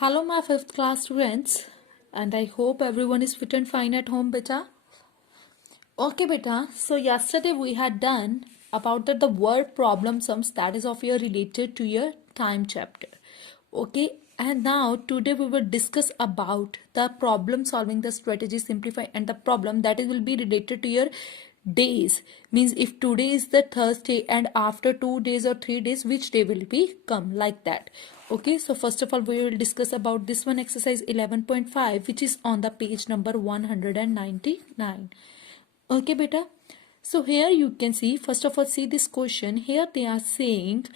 Hello, my fifth class students, and I hope everyone is fit and fine at home, beta. Okay, beta. So yesterday we had done about the word problem sums that is of your related to your time chapter. Okay, and now today we will discuss about the problem solving, the strategy, simplify, and the problem that will be related to your days. Means if today is the Thursday and after 2 days or 3 days, which day will be come, like that. Okay, so first of all we will discuss about this one, exercise 11.5, which is on the page number 199. Okay, beta. So here you can see, first of all, see this question. Here they are saying,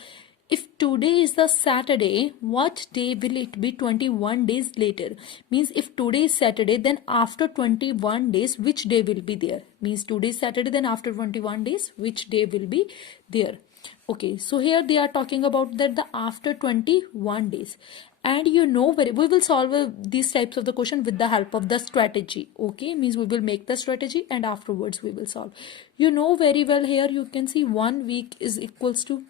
if today is the Saturday, what day will it be 21 days later? Means if today is Saturday, then after 21 days, which day will be there? Means today is Saturday, then after 21 days, which day will be there? Okay, so here they are talking about that the after 21 days. And you know, we will solve these types of the question with the help of the strategy. Okay, means we will make the strategy and afterwards we will solve. You know very well, here you can see 1 week is equals to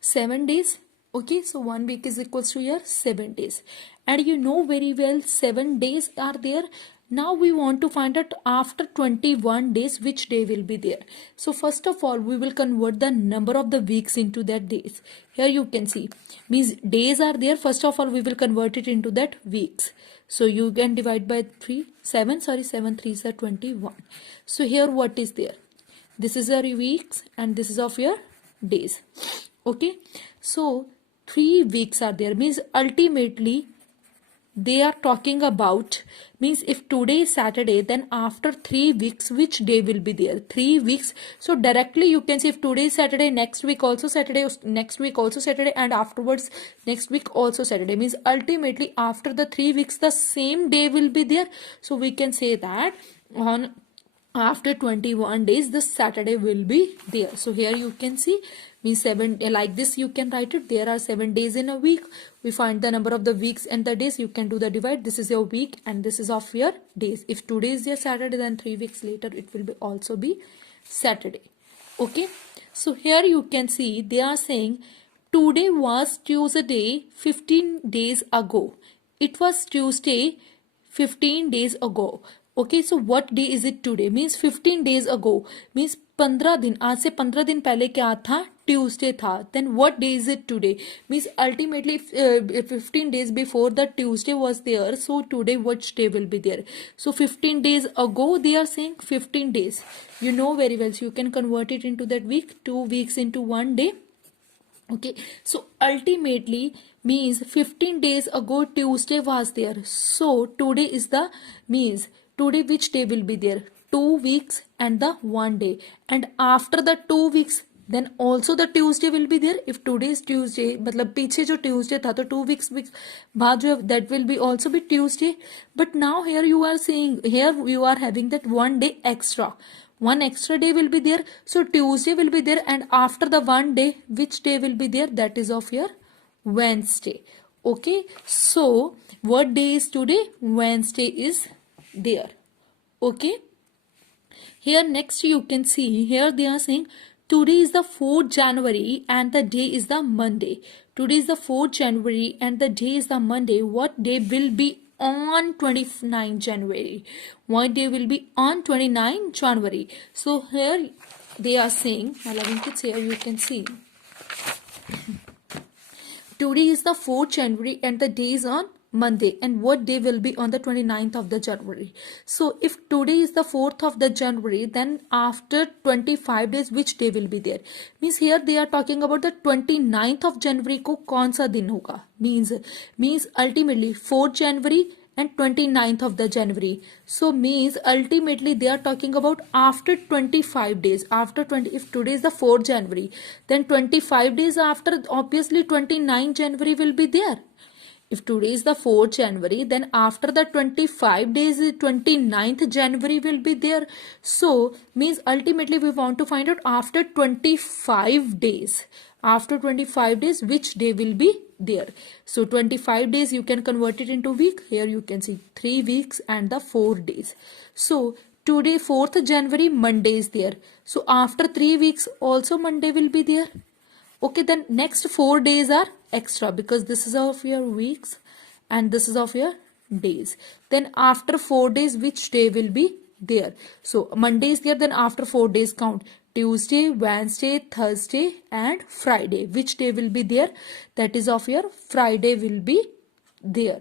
7 days. Okay, so 1 week is equals to your 7 days. And you know very well 7 days are there. Now we want to find out after 21 days which day will be there. So first of all we will convert the number of the weeks into that days. Here you can see, means days are there. First of all we will convert it into that weeks. So you can divide by 7 3s are 21. So here what is there? This is our weeks and this is of your days. Okay, so 3 weeks are there, means ultimately they are talking about, means if today is Saturday, then after 3 weeks which day will be there? 3 weeks. So directly you can see, if today is Saturday, next week also Saturday, next week also Saturday, and afterwards next week also Saturday, means ultimately after the 3 weeks the same day will be there. So we can say that on after 21 days the Saturday will be there. So here you can see, means 7, like this you can write it. There are 7 days in a week. We find the number of the weeks and the days. You can do the divide. This is your week and this is of your days. If today is your Saturday, then 3 weeks later it will be also be Saturday. Okay, so here you can see they are saying today was Tuesday 15 days ago. It was Tuesday 15 days ago. Okay, so what day is it today? Means 15 days ago, means 15 दिन, आज से 15 दिन पहले क्या था? Tuesday था. Then what day is it today? Means ultimately 15 days before the Tuesday was there. So today which day will be there? So 15 days ago they are saying 15 days. You know very well. So you can convert it into that week. 2 weeks into 1 day. Okay, so ultimately means 15 days ago Tuesday was there. So today is the, means today which day will be there? 2 weeks and the 1 day. And after the 2 weeks then also the Tuesday will be there. If today is Tuesday, मतलब पीछे जो Tuesday था तो 2 weeks बाद जो that will be also be Tuesday. But now here you are saying, here you are having that 1 day extra. 1 extra day will be there. So Tuesday will be there, and after the 1 day, which day will be there? That is of your Wednesday. Okay, so what day is today? Wednesday is there. Okay, here next you can see, here they are saying today is the 4th January and the day is the Monday. Today is the 4th January and the day is the Monday. What day will be on 29 January? What day will be on 29 January? So here they are saying, my loving kids, here you can see today is the 4th January and the day is on Monday, and what day will be on the 29th of the January? So if today is the 4th of the January, then after 25 days which day will be there? Means here they are talking about the 29th of January को कौन सा दिन होगा? Means ultimately 4th January and 29th of the January. So means ultimately they are talking about after 25 days. After 20, if today is the 4th January, then 25 days after, obviously 29 January will be there. If today is the 4th January, then after the 25 days, 29th January will be there. So means ultimately we want to find out after 25 days. After 25 days, which day will be there? So 25 days you can convert it into week. Here you can see 3 weeks and the 4 days. So today 4th January, Monday is there. So after 3 weeks also Monday will be there. Okay, then next 4 days are extra because this is of your weeks and this is of your days. Then after 4 days, which day will be there? So Monday is there, then after 4 days count. Tuesday, Wednesday, Thursday and Friday. Which day will be there? That is of your Friday will be there.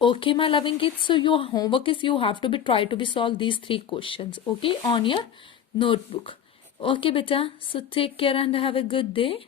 Okay, my loving kids. So your homework is you have to be try to be solve these 3 questions. Okay, on your notebook. Okay, beta. So take care and have a good day.